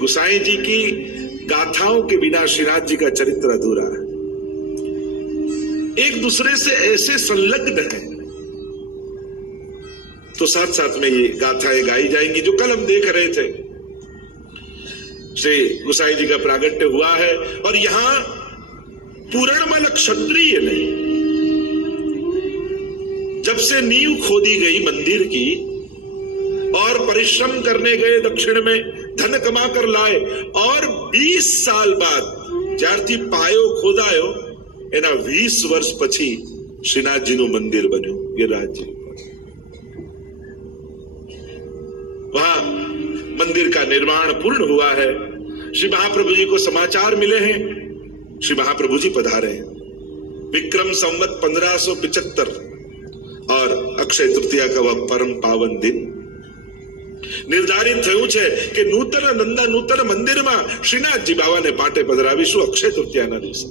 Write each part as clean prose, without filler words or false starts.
गोसाई जी की गाथाओं के बिना श्रीनाथ जी का चरित्र अधूरा है। एक दूसरे से ऐसे संलग्न है, तो साथ साथ में ये गाथाएं गाई जाएंगी जो कल हम देख रहे थे। श्री गोसाई जी का प्रागट्य हुआ है और यहां पूर्णमल क्षत्रिय ने जब से नींव खोदी गई मंदिर की और परिश्रम करने गए, दक्षिण में धन कमा कर लाए और 20 साल बाद ज्यारथी पायो खोदायो एना 20 वर्ष પછી શ્રીનાથજીનું મંદિર બન્યું गिरिराज जी। वहां मंदिर का निर्माण पूर्ण हुआ है। श्री महाप्रभु जी को समाचार मिले हैं, श्री महाप्रभु जी पधारे हैं। विक्रम संवत 1575 और अक्षय तृतीया का वह परम पावन दिन निर्धारित થયું છે કે નૂતન નંદા નૂતન મંદિરમાં શ્રીનાથજી બાવાને પાટે પધરાવીશું અક્ષય તૃતીયાના દિવસે।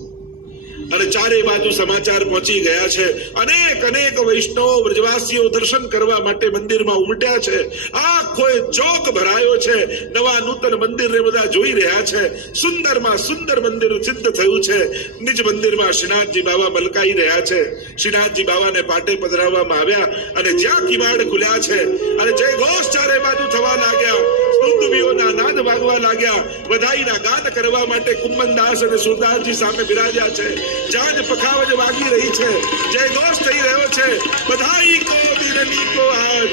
અને ચારે બાજુ સમાચાર પહોંચી ગયા છે। અનેક અનેક વૈષ્ણવો વ્રજવાસીઓ દર્શન કરવા માટે મંદિરમાં ઉમટ્યા છે। આખો ચોક ભરાયો છે। નવા નૂતન મંદિરને બધા જોઈ રહ્યા છે। સુંદરમાં સુંદર મંદિર સિદ્ધ થયું છે। નિજ મંદિરમાં શ્રીનાથજી બાવા મલકાઈ રહ્યા છે। શ્રીનાથજી બાવાને પાટે પધરાવવામાં આવ્યા અને જ્યાં કિવાડ ખુલ્યા છે અને જય ઘોષ ચારે બાજુ થવા લાગ્યા, સ્તુતિઓના નાદ વાગવા લાગ્યા, વધાઈના ગાન કરવા માટે કુંભનદાસ અને સુરદાસજી સામે બિરાજ્યા છે। જાજ પખાવજ વાગી રહી છે, જય ઘોષ થઈ રહ્યો છે। બધાઈ કો દિનની કો આજ,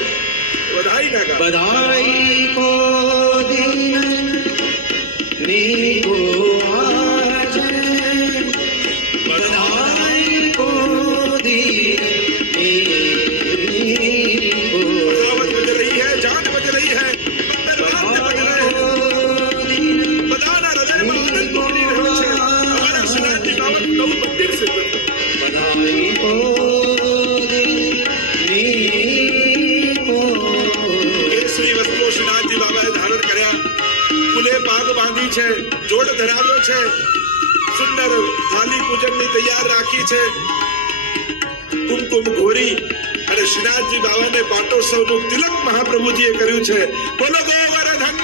બધાઈ ના ગાન, બધાઈ કો દિનની કો આજ, બધાઈ કો દિનની કો बजावट बज रही है, जान बज रही है, मंदिर वाद्य बज रहे हैं। બધાના હૃદયમાં આનંદ ઉમટી રહ્યો છે। અમારા શ્રીનાથજી બાવાનું નવું મંદિર સિદ્ધ થયું। બધાઈ કો દિનની કો કેસરી વસ્ત્રો શ્રીનાથજી બાબાએ ધારણ કર્યા, ફૂલે પાગ બાંધી છે, જોડ ધરાવ્યો છે, સુંદર થાલી પૂજનની તૈયાર રાખી છે, કુમકુમ ઘોરી અને શ્રીનાથજી બાબાને પાટોત્સવનું તિલક મહાપ્રભુજીએ કર્યું છે। બોલો ગોવર્ધન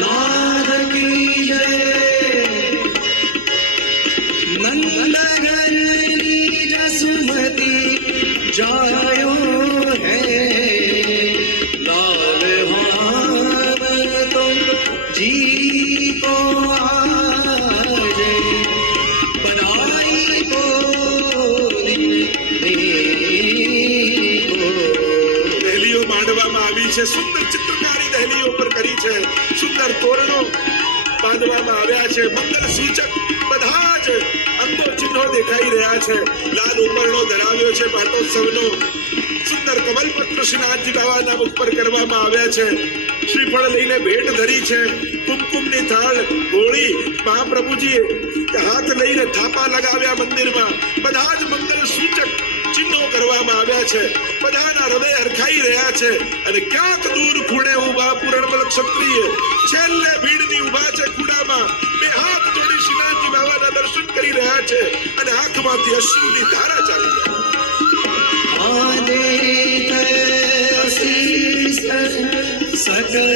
नाथ की जय, नंदघर निज सुमति जायो है, लाल भाव तुम जी को आज, बधाई को दिननी को। દહેલીઓ માંડવામાં આવી છે, સુંદર ચિત્રકારી દહેલીઓ પર કરી છે, સુંદર તોરણો બાંધવામાં આવ્યા છે, મંગલ સૂચક બધા જ અંગો ચિહ્નો દેખાઈ રહ્યા છે। લાલ ઉપરણો ધરાવ્યો છે પાટોત્સવનો, સુંદર કમલપત્ર શ્રીનાથજી બાવાના મુખ પર કરવામાં આવ્યા છે। શ્રીફળ લઈને ભેટ ધરી છે, કુમકુમની થાળ ગોળી મહાપ્રભુજીએ હાથ લઈને થાપા લગાવ્યા મંદિરમાં। બધા જ મંગલ સૂચક ચિહ્નો કરવામાં આવ્યા છે। બધાના હૃદય હરખાઈ રહ્યા છે અને ક્યાંક દૂર ખૂણે ઊભા પૂર્ણબલ ક્ષત્રિય છેલ્લે ભીડની ઊભા છે ખૂણામાં, બે હાથ જોડી શ્રીનાથજી બાવાના દર્શન કરી રહ્યા છે અને આંખમાંથી અશ્રુની ધારા ચાલી રહી છે। सकल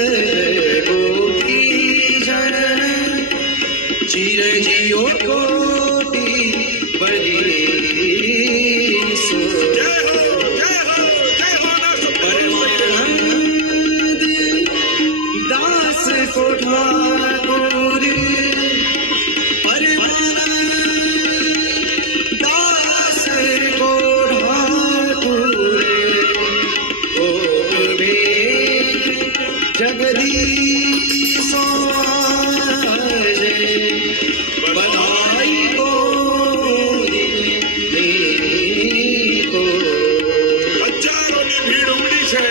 गोपी जन चिर जियो कोटि बड़ी सो। जय हो जय हो जय हो ना सब परमानंद दास को ठाकुर, परमानंद दास को ठाकुर, जगदीश आज, बधाई को दिननी को। હજારોની ભીડ ઉમડી છે,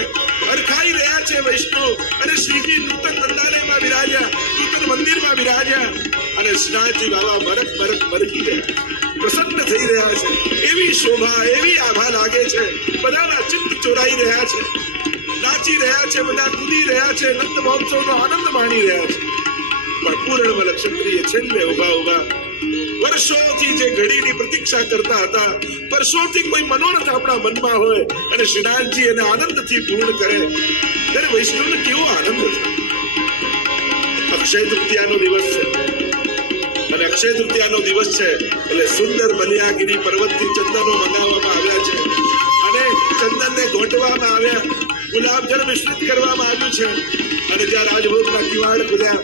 હરખાઈ રહ્યા છે વૈષ્ણવ અને શ્રીજી નૂતન નંદાલયમાં બિરાજ્યા, નૂતન મંદિરમાં બિરાજ્યા અને શ્રીનાથજી બાબા બરક બરક બરકી રહ્યા, પ્રસન્ન થઈ રહ્યા છે। એવી શોભા એવી આભા લાગે છે, બધાના ચિત્ત ચોરાઈ રહ્યા છે, નાચી રહ્યા છે, બધા કૂદી રહ્યા છે, નંદ મહોત્સવનો આનંદ માણી રહ્યા છે। પણ પૂર્ણબલ ક્ષત્રિય છેલ્લે ઉભા ઉભા વર્ષોથી જે ઘડીની પ્રતીક્ષા કરતા હતા, વર્ષોથી કોઈ મનોરથ આપણા મનમાં હોય અને શ્રીનાથજી એને આનંદથી પૂર્ણ કરે, ત્યારે વૈષ્ણવને કેવો આનંદ થાય। અક્ષય તૃતીયાનો દિવસ છે અને અક્ષય તૃતીયાનો દિવસ છે એટલે સુંદર બલિયાગીરી પર્વતથી ચંદનો મંગાવવામાં આવ્યા છે અને ચંદનને ઘોંટવામાં આવ્યા, ગુલાબ જળ મિશ્રિત કરવામાં આવ્યું છે અને જ્યાં રાજભોગના કિવાડ ખુલ્યા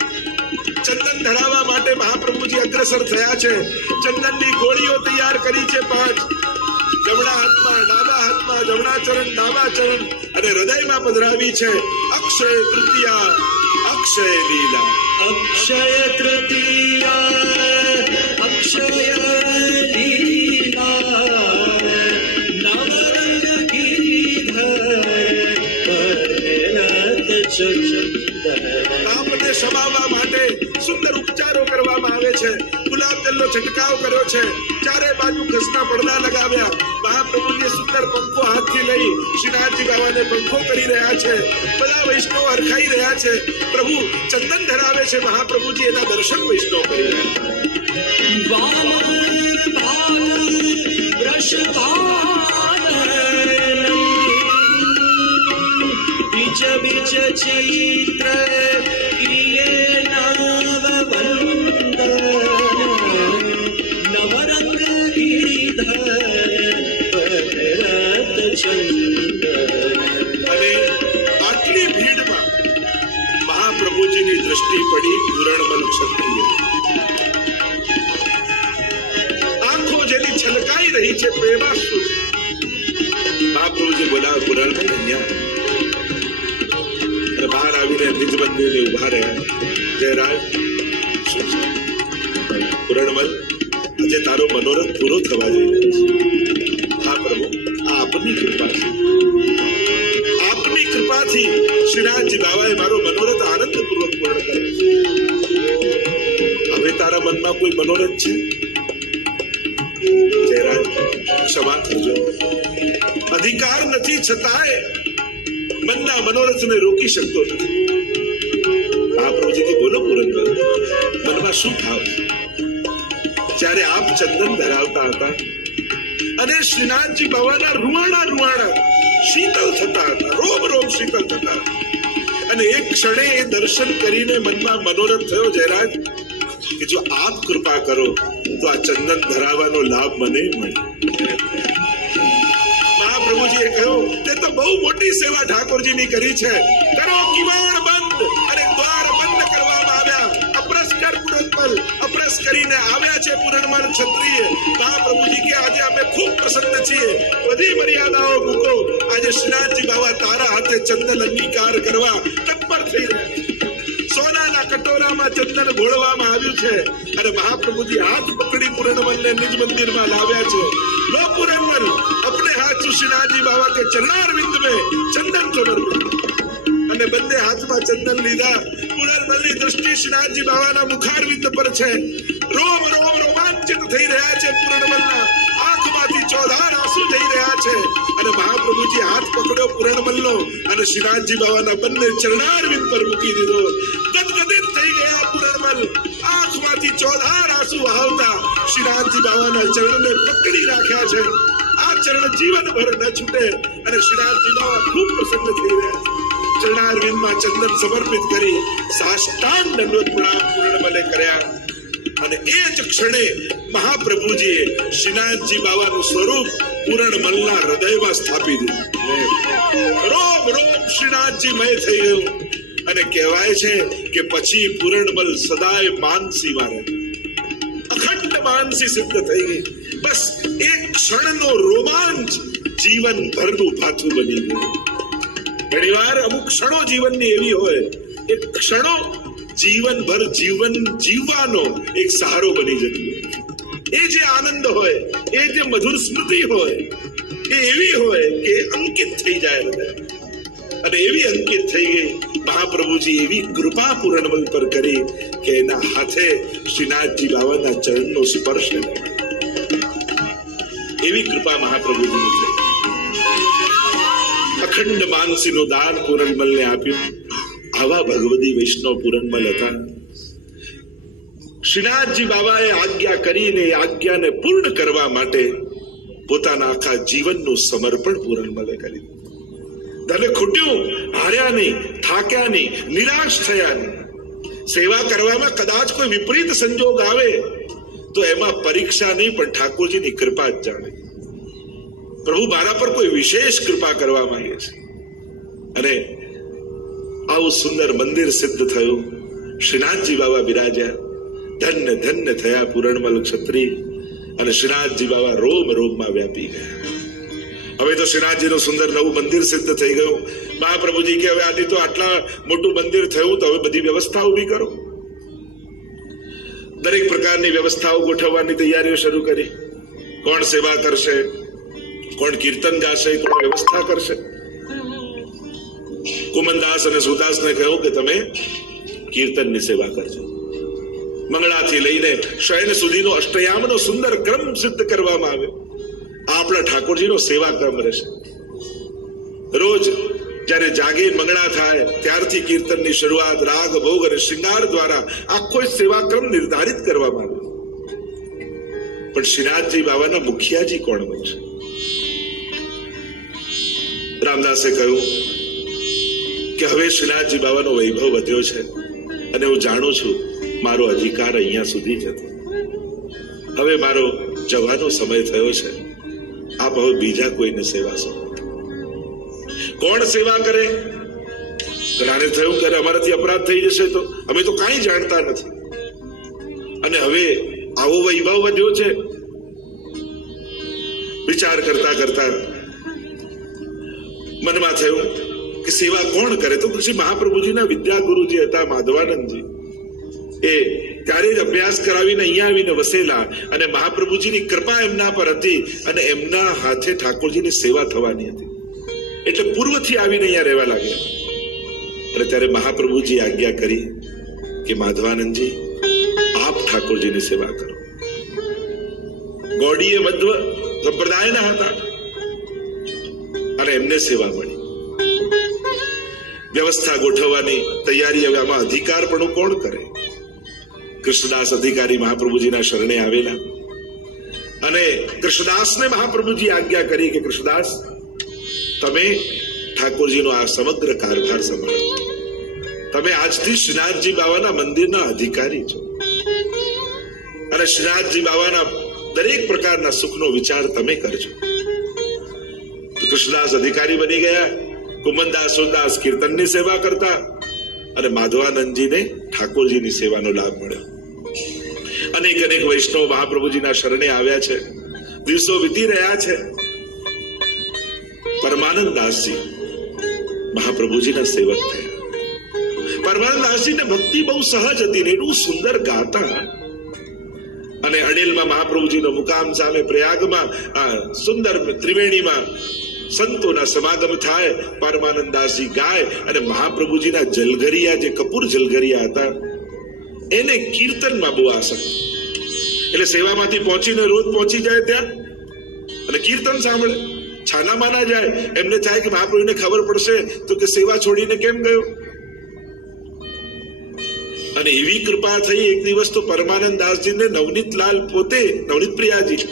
ચંદન ધરાવવા માટે મહાપ્રભુજી અગ્રસર થયા છે. ચંદનની ગોળીઓ તૈયાર કરી છે 5, જમણા હાથમાં, ડાબા હાથમાં, જમણા ચરણ, ડાબા ચરણ અને હૃદયમાં પધરાવી છે અક્ષય તૃતીયા, અક્ષય લીલા. અક્ષય તૃતીયા અક્ષય લીલા નવરંગ ગિરિધર પરત ચંદન. પાપને સમાવવા માટે સુંદર ઉપચારો કરવામાં આવે છે. ગુલાબ જળનો છંટકાવ કર્યો છે, ચારે બાજુ ખસના પડદા લગાવ્યા. મહાપ્રભુજીએ સુંદર પંખો હાથથી લઈ શ્રીનાથજી બાવાને પંખો કરી રહ્યા છે. બધા વૈષ્ણવ હરખાઈ રહ્યા છે. પ્રભુ ચંદન ધરાવે છે, મહાપ્રભુજી એના દર્શન વૈષ્ણવ કરી રહ્યા છે. વામન ભાગ વૃષભાનંદી બીજ બીજ ચિત્ર કિયે નવવંદન નવરંગ ગિરિધર પરત ચંદન. અને આટલી ભીડમાં મહાપ્રભુજીની દ્રષ્ટિ પડી પૂરણમલ ક્ષત્રિય. આંખો જેની છલકાઈ રહી છે પ્રેમાશ્રુ. મહાપ્રભુજી બોલાવે પૂરણમલ અહીંયા. અને બહાર આવીને નિજ મંદિરે ઉભા રહ્યા. જયરાજ શું છે? પૂરણમલ, આજે તારો મનોરથ પૂરો થવા જઈ રહ્યો છે. હા પ્રભુ, આ આપની કૃપા છે. આપની કૃપાથી શ્રીનાથજી બાવાએ મારો મનોરથ આનંદપૂર્વક પૂર્ણ કર્યો છે. હવે તારા મનમાં કોઈ મનોરથ છે? જયરાજ, ક્ષમા કરજો. અધિકાર નથી છતાંય મનના મનોરથને રોકી શકતો નથી. મહાપ્રભુજીથી બોલો પૂરણમલ, મનમાં શું ભાવ છે? જ્યારે આપ ચંદન ધરાવતા હતા અને શ્રીનાથજી બાવાના રૂવાણા શીતલ થતા હતા, રોમ રોમ શીતલ થતા હતા અને એક ક્ષણે એ દર્શન કરીને મનમાં મનોરથ થયો જયરાજ કે જો આપ કૃપા કરો તો આ ચંદન ધરાવવાનો લાભ મને મળે. મહાપ્રભુજીએ કહ્યું તે તો બહુ મોટી સેવા ઠાકોરજીની કરી છે. કરો કિવાડ બંધ અને દ્વાર બંધ કરવામાં આવ્યા. અપ્રસ કર પૂરણમલ, અપ્રસ કરીને આવ્યા છે પૂરણમલ ક્ષત્રિય. મહાપ્રભુજી કે આજે અમે ખૂબ પ્રસન્ન છીએ. બધી મર્યાદાઓ મૂકો. આજે શ્રીનાથજી બાવા તારા હાથે ચંદન અંગીકાર કરવા તત્પર થઈ રહ્યા છે. સોનાના કટોરામાં ચંદન ઘોળવામાં આવ્યું છે અને મહાપ્રભુજી હાથ પકડી પૂરણમલને નિજ મંદિરમાં લાવ્યા છે. લો પૂરણમલ, अपने हाथ से श्रीनाथजी बाबा के चरणारविंद में चंदन समर्पित. અને બંને હાથમાં ચંદન લીધા. પૂરણમલની દ્રષ્ટિ શ્રીનાથજી બાવાના મુખારવિંદ પર છે. રોમ રોમ રોમાંચિત થઈ રહ્યા છે. પૂરણમલના આંખમાંથી ચોધાર આંસુ થઈ રહ્યા છે અને મહાપ્રભુજી હાથ પકડ્યો પૂરણમલનો અને શ્રીનાથજી બાવાના બંને ચરણારવિંદ પર મૂકી દીધો. ગદગદિત થઈ ગયા પૂરણમલ. આંખમાંથી ચોધાર આંસુ વહાવતા શ્રીનાથજી બાવાના ચરણને પકડી રાખ્યા છે. આ ચરણ જીવનભર ન છૂટે અને શ્રીનાથજી બાવા ખૂબ પ્રસન્ન થઈ રહ્યા છે. ચરણારવિંદમાં ચંદન સમર્પિત કરી સાષ્ટાંગ દંડવત પ્રણામ પૂરણમલે કર્યા અને એ જ ક્ષણે મહાપ્રભુજીએ શ્રીનાથજી બાવાનું સ્વરૂપ પૂરણમલના હૃદયમાં સ્થાપી દીધું. રોમ રોમ શ્રીનાથજી મય થઈ ગયું અને કહેવાય છે કે પછી પૂરણમલ સદાય માનસીમાં રહે. અખંડ માનસી સિદ્ધ થઈ ગઈ. બસ એક ક્ષણનો રોમાંચ જીવનભરનું ભાથું બની ગયું. ઘણીવાર અમુક ક્ષણો જીવનની એવી હોય, એ ક્ષણો જીવનભર જીવન જીવવાનો એક સહારો બની જતો. એ જે આનંદ હોય, એ જે મધુર સ્મૃતિ હોય, એ એવી હોય કે અંકિત થઈ જાય હૃદય. અને એવી અંકિત થઈ ગઈ. મહાપ્રભુજી એવી કૃપા પૂરણમલ પર કરી કે એના હાથે શ્રીનાથજી બાવાના ચરણનો સ્પર્શ એવી કૃપા મહાપ્રભુજીની થઈ. અખંડ માનસીનું દાન પૂરણમલને આપ્યું. આવા ભગવદી વૈષ્ણવ પૂરણમલ હતા. શ્રીનાથજી બાબાએ આજ્ઞા કરીને એ આજ્ઞાને પૂર્ણ કરવા માટે પોતાના આખા જીવનનું સમર્પણ પૂરણમલે કર્યું. ધને ખૂટ્યું, હાર્યા નહીં, થાક્યા નહીં, નિરાશ થયા નહીં. સેવા કરવામાં કદાચ કોઈ વિપરીત સંજોગ આવે તો એમાં પરીક્ષા નહીં પણ ઠાકોરજીની કૃપા જ જાણે. પ્રભુ મારા પર કોઈ વિશેષ કૃપા કરવા માંગે છે. અને આવું સુંદર મંદિર સિદ્ધ થયું. શ્રીનાથજી બાબા બિરાજ્યા. ધન્ય ધન્ય થયા પૂરણમલ ક્ષત્રિ. અને શ્રીનાથજી બાબા રોમ રોમમાં વ્યાપી ગયા. હવે તો શ્રીનાથજીનું સુંદર નવું મંદિર સિદ્ધ થઈ ગયું. મહાપ્રભુજી કે હવે આથી તો આટલા મોટું મંદિર થયું તો હવે બધી વ્યવસ્થા ઉભી કરો. દરેક પ્રકારની વ્યવસ્થાઓ ગોઠવવાની તૈયારીઓ શરૂ કરી. કોણ સેવા કરશે, કોણ કીર્તન ગાશે, કોણ વ્યવસ્થા કરશે. કુમનદાસ અને સુદાસને કહ્યું કે તમે કીર્તનની સેવા કરજો. મંગળાથી લઈને શયન સુધીનો અષ્ટયામનો સુંદર ક્રમ સિદ્ધ કરવામાં આવ્યો. આપણા ઠાકોરજીનો સેવા ક્રમ રહેશે. રોજ જ્યારે જાગે મંગળા થાય ત્યારથી કીર્તનની શરૂઆત રાગ ભોગ અને શૃંગાર દ્વારા આખો સેવા ક્રમ નિર્ધારિત કરવામાં આવ્યો. પણ શ્રીનાથજી બાબાના મુખિયાજી કોણ બનશે? રામદાસે કહ્યું કે હવે શ્રીનાથજી બાબાનો વૈભવ વધ્યો છે અને હું જાણું છું મારો અધિકાર અહીંયા સુધી જ હતો. હવે મારો જવાનો સમય થયો છે. આપ હવે બીજા કોઈને સેવા સોંપો. કોણ સેવા કરે? રાણે થયું કે અમારાથી અપરાધ થઈ જશે તો અમે તો કાંઈ જાણતા નથી. અને હવે આવો વૈભવ વધ્યો છે. વિચાર કરતા કરતા મનમાં થયું કે સેવા કોણ કરે? તો પછી મહાપ્રભુજીના વિદ્યા ગુરુજી હતા માધવાનંદજી. એ ત્યારે જ અભ્યાસ કરાવીને અહીંયા આવીને વસેલા અને મહાપ્રભુજીની કૃપા એમના પર હતી અને એમના હાથે ઠાકોરજીની સેવા થવાની હતી. એટલે પૂર્વથી આવીને અહીંયા રહેવા લાગ્યા. અને ત્યારે મહાપ્રભુજી આજ્ઞા કરી કે માધવાનંદજી આપ ઠાકોરજીની સેવા કરો. ગૌડીય મધ્વ સંપ્રદાયના હતા અને એમને સેવા મળી. વ્યવસ્થા ગોઠવવાની તૈયારી. હવે આમાં અધિકારપણું કોણ કરે? કૃષ્ણદાસ અધિકારી મહાપ્રભુજીના શરણે આવેલા અને કૃષ્ણદાસને મહાપ્રભુજી આજ્ઞા કરી કે કૃષ્ણદાસ તમે ઠાકોરજીનો આ સમગ્ર કારભાર સંભાળો. તમે આજથી શ્રીનાથજી બાબાના મંદિરના અધિકારી છો અને શ્રીનાથજી બાબાના દરેક પ્રકારના સુખનો વિચાર તમે કરજો. કૃષ્ણદાસ અધિકારી બની ગયા. કુમનદાસ સુદાસ કીર્તનની સેવા કરતા અને માધવાનંદજીને ઠાકોરજીની સેવાનો લાભ મળ્યો. અનેક અનેક વૈષ્ણવ મહાપ્રભુજીના શરણે આવ્યા છે. દિવસો વીતી રહ્યા છે. પરમાનંદ દાસજી મહાપ્રભુજીના સેવક થયા. પરમાનંદ દાસજીને ભક્તિ બહુ સહજ હતી ને એટલું સુંદર ગાતા. અને અણેલમાં મહાપ્રભુજીનો મુકામ સામે પ્રયાગમાં સુંદર ત્રિવેણીમાં સંતોના સમાગમ થાય. પરમાનંદ દાસજી ગાય અને મહાપ્રભુજીના જલઘરિયા જે કપૂર જલઘરિયા હતા એને કીર્તનમાં બહુ આસક્ત. એટલે સેવામાંથી પહોંચીને રોજ પહોંચી જાય ત્યાં અને કીર્તન સાંભળે. છાના માના જાય. એમને થાય કે મહાપ્રભુને ખબર પડશે તો કે સેવા છોડીને કેમ ગયો. અને એવી કૃપા થઈ એક દિવસ તો પરમાનંદ દાસજીને નવનીતલાલ પોતે નવનીત પ્રિયાજી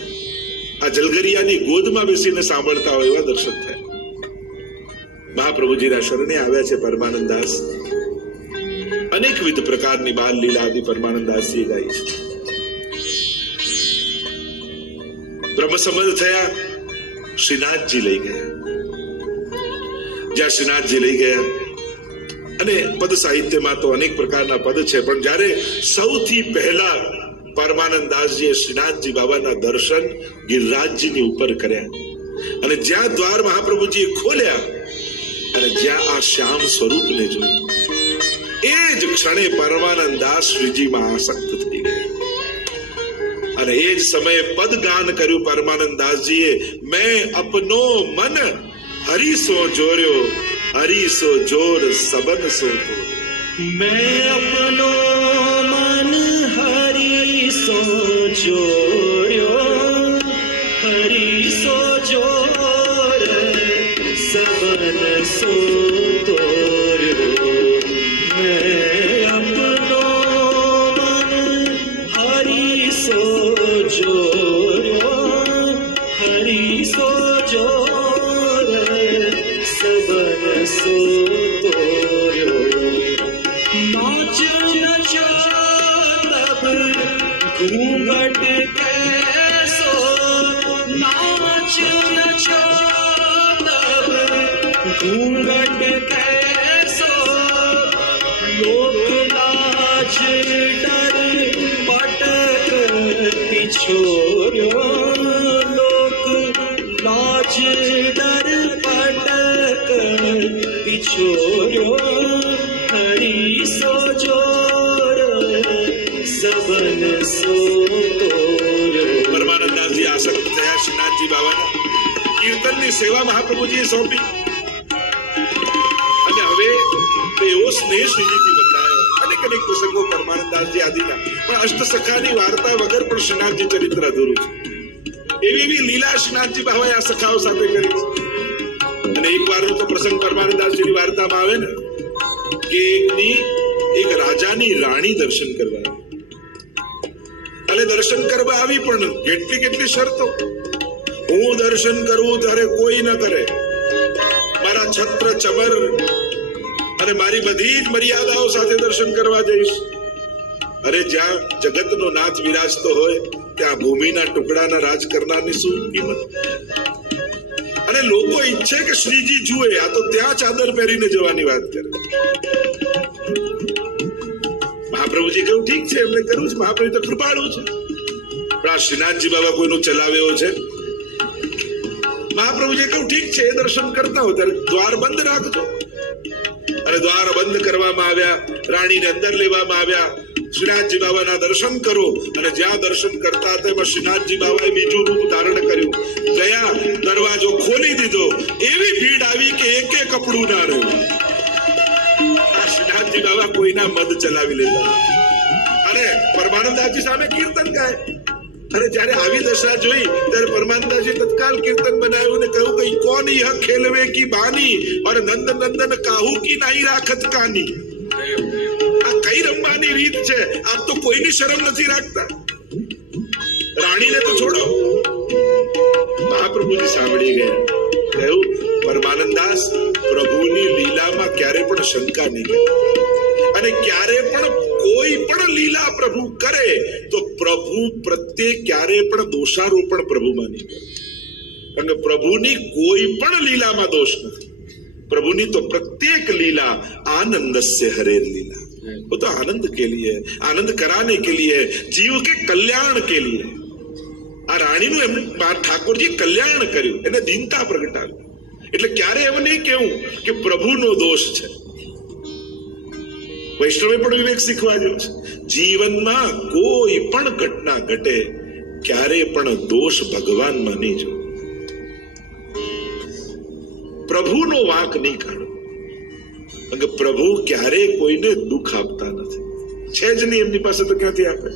આ જલગરિયાની ગોદમાં બેસીને સાંભળતા હોય એવા દર્શન થાય. મહાપ્રભુજીના શરણે આવ્યા છે પરમાનંદ દાસ. અનેકવિધ પ્રકારની બાલ લીલા આદિ પરમાનંદ દાસજી ગાઈ છે. બ્રહ્મ સંબંધ થયા. શ્રીનાથજી લઈ ગયા. જ્યાં શ્રીનાથજી લઈ ગયા અને પદ સાહિત્યમાં તો અનેક પ્રકારના પદ છે પણ જ્યારે સૌથી પહેલા પરમાનંદ દાસજીએ શ્રીનાથજી બાબાના દર્શન ગિરિરાજજીની ઉપર કર્યા અને જ્યાં દ્વાર મહાપ્રભુજીએ ખોલ્યા અને જ્યાં આ શ્યામ સ્વરૂપને જોયું એ જ ક્ષણે પરમાનંદ દાસ શ્રીજીમાં આસક્ત થઈ ગયા. અને એ જ સમયે પદ ગાન કર્યું પરમાનંદ દાસજીએ. મેં અપનો મન હરિસો જોર્યો, હરિસો જોર સબન સો તો. मैं अपनो मन हरिसो जोड़्यो, हरिसो जोर सबन सो तोर्यो. मैं अपनो मन हरिसो जोड़्यो, हरिसो जोर सबन सो तोर्यो. नाच नच घूंघट कैसो नाच नचो तब घूंघट कैसो लोक लाज डर पटक पिछोरो लोक लाज डर पटक पिछोरो हरि सो जोर सबन सो तोरो। પરમાનંદદાસ જી આસક્ત થયા શ્રીનાથજી બાબાના કીર્તનની સેવા મહાપ્રભુજીએ સોંપી અને હવે એવો સ્નેહ શ્રીજીથી બંધાયો. અનેક અનેક પ્રસંગો પરમાનંદદાસજી આદિના, પણ અષ્ટસખાની વાર્તા વગર પણ શ્રીનાથજી ચરિત્ર અધૂરું છે. એવી એવી લીલા શ્રીનાથજી બાબાએ આ સખાઓ સાથે કરી છે. અને એક વારનો તો પ્રસંગ પરમાનંદદાસજીની વાર્તામાં આવે ને કે એક રાજાની રાણી દર્શન કરવા અને દર્શન કરવા આવી, પણ કેટલી કેટલી શરતો. હું દર્શન કરું ત્યારે કોઈ ન કરે, મારા છત્ર ચમર અને મારી બધી જ મર્યાદાઓ સાથે દર્શન કરવા જઈશ. અરે જ્યાં જગતનો નાથ વિરાજતો હોય ત્યાં ભૂમિના ટુકડાના રાજ કરનારની શું કિંમત? અને લોકો ઈચ્છે કે શ્રીજી જુએ, આ તો ત્યાં ચાદર પહેરીને જવાની વાત કરે. મહાપ્રભુજી કહ્યું ઠીક છે, એમને કરવું છે. મહાપ્રભુ તો કૃપાળુ છે, પણ આ શ્રીનાથજી બાબા કોઈનું ચલાવ્યો છે. મહાપ્રભુજી કહ્યું ઠીક છે, એ દર્શન કરતા હો ત્યારે દ્વાર બંધ રાખજો. અને દ્વાર બંધ કરવામાં આવ્યા, રાણીને અંદર લેવામાં આવ્યા. શ્રીનાથજી બાબાના દર્શન કરો, અને જ્યાં દર્શન કરતા હતા એમાં શ્રીનાથજી બાબાએ બીજું રૂપ ધારણ કર્યું. ગયા, દરવાજો ખોલી દીધો, એવી ભીડ આવી કે એકે કપડું ના રહ્યું. આ શ્રીનાથજી બાબા કોઈના મદ ચલાવી લેતા. અને પરમાનંદદાસજી સામે કીર્તન ગાય. અને જયારે આવી દશા જોઈ ત્યારે પરમાનંદદાસજી તત્કાલ કીર્તન બનાવ્યું ને કહ્યું કે કોન યહ ખેલવે કી બાની और નંદ નંદન કાહુ કી નહીં રાખત કાની. આ કઈ રમવાની રીત છે? આપ તો કોઈની શરમ નથી રાખતા. રાણીને તો છોડો. મહાપ્રભુજી સાંભળી ગયા. કહ્યું પરમાનંદદાસ, પ્રભુની લીલામાં ક્યારે પણ શંકા નહીં કરે, અને ક્યારે પણ કોઈ પણ લીલા પ્રભુ કરે તો પ્રભુ પ્રત્યે ક્યારે પણ દોષારોપણ પ્રભુમાં નહીં કરે. કારણ કે પ્રભુની કોઈ પણ લીલામાં દોષ નથી. પ્રભુની તો પ્રત્યેક લીલા आनंदस्य हरेर लीला, वो तो आनंद के लिए, आनंद कराने के लिए, जीव के कल्याण के लिए. આ રાણીનું એમ ઠાકોરજી કલ્યાણ કર્યું, એને દીનતા પ્રગટાવી. એટલે ક્યારે એમ નહીં કેવું કે પ્રભુનો દોષ છે. વૈષ્ણવે પણ વિવેક શીખવા જેવું છે. જીવનમાં કોઈ પણ ઘટના ઘટે ક્યારે પણ દોષ ભગવાનમાં નહીં જો. પ્રભુનો વાંક નહીં કાઢો. કારણ કે પ્રભુ ક્યારેય કોઈને દુઃખ આપતા નથી, છે જ નહીં. એમની પાસે તો ક્યાંથી આપે?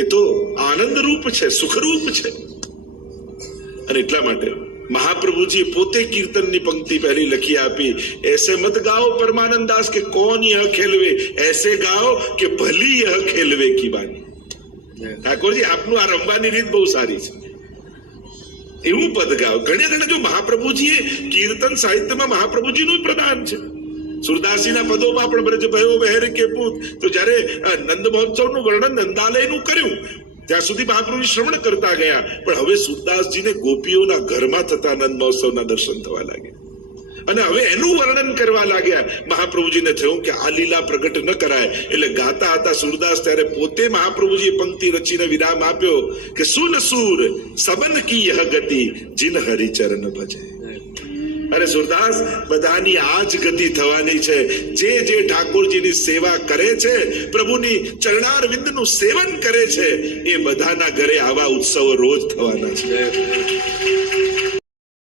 એ તો આનંદ રૂપ છે, સુખરૂપ છે. અને એટલા માટે મહાપ્રભુજી પોતે કીર્તનની પંક્તિ પહેલી લખી આપી, એસે મત ગાઓ પરમાનંદાસ કે કોન યહ ખેલવે, એસે ગાઓ કે ભલી યહ ખેલવે કી બાની. ઠાકોરજી આપનું આ રમવાની રીત બહુ સારી છે, એવું પદ ગાઓ. ઘણે ઘણે જો મહાપ્રભુજીએ કીર્તન સાહિત્યમાં મહાપ્રભુજીનું પ્રદાન છે. સુરદાસીના પદોમાં પણ બ્રજ ભયો બહેર કે પૂત, તો જયારે નંદ મહોત્સવનું વર્ણન નંદાલયનું કર્યું ત્યાં સુધી મહાપ્રભુજી શ્રવણ કરતા ગયા. પણ હવે સુરદાસજીને ગોપીઓના ઘરમાં થતા નંદ મહોત્સવના દર્શન થવા લાગ્યા, અને હવે એનું વર્ણન કરવા લાગ્યા. મહાપ્રભુજીને થયું કે આ લીલા પ્રગટ ન કરાય, એટલે ગાતા હતા સુરદાસ. ત્યારે પોતે મહાપ્રભુજીએ પંક્તિ રચીને વિરામ આપ્યો કે સુન સૂર સબન કી યહ ગતિ જીન હરિચરણ ભજે. અરે સુરદાસ, બધાની આ જ ગતિ થવાની છે. જે જે ઠાકોરજીની સેવા કરે છે, પ્રભુની ચરણારવિંદનું સેવન કરે છે, એ બધાના ઘરે આવા ઉત્સવો રોજ થવાના છે.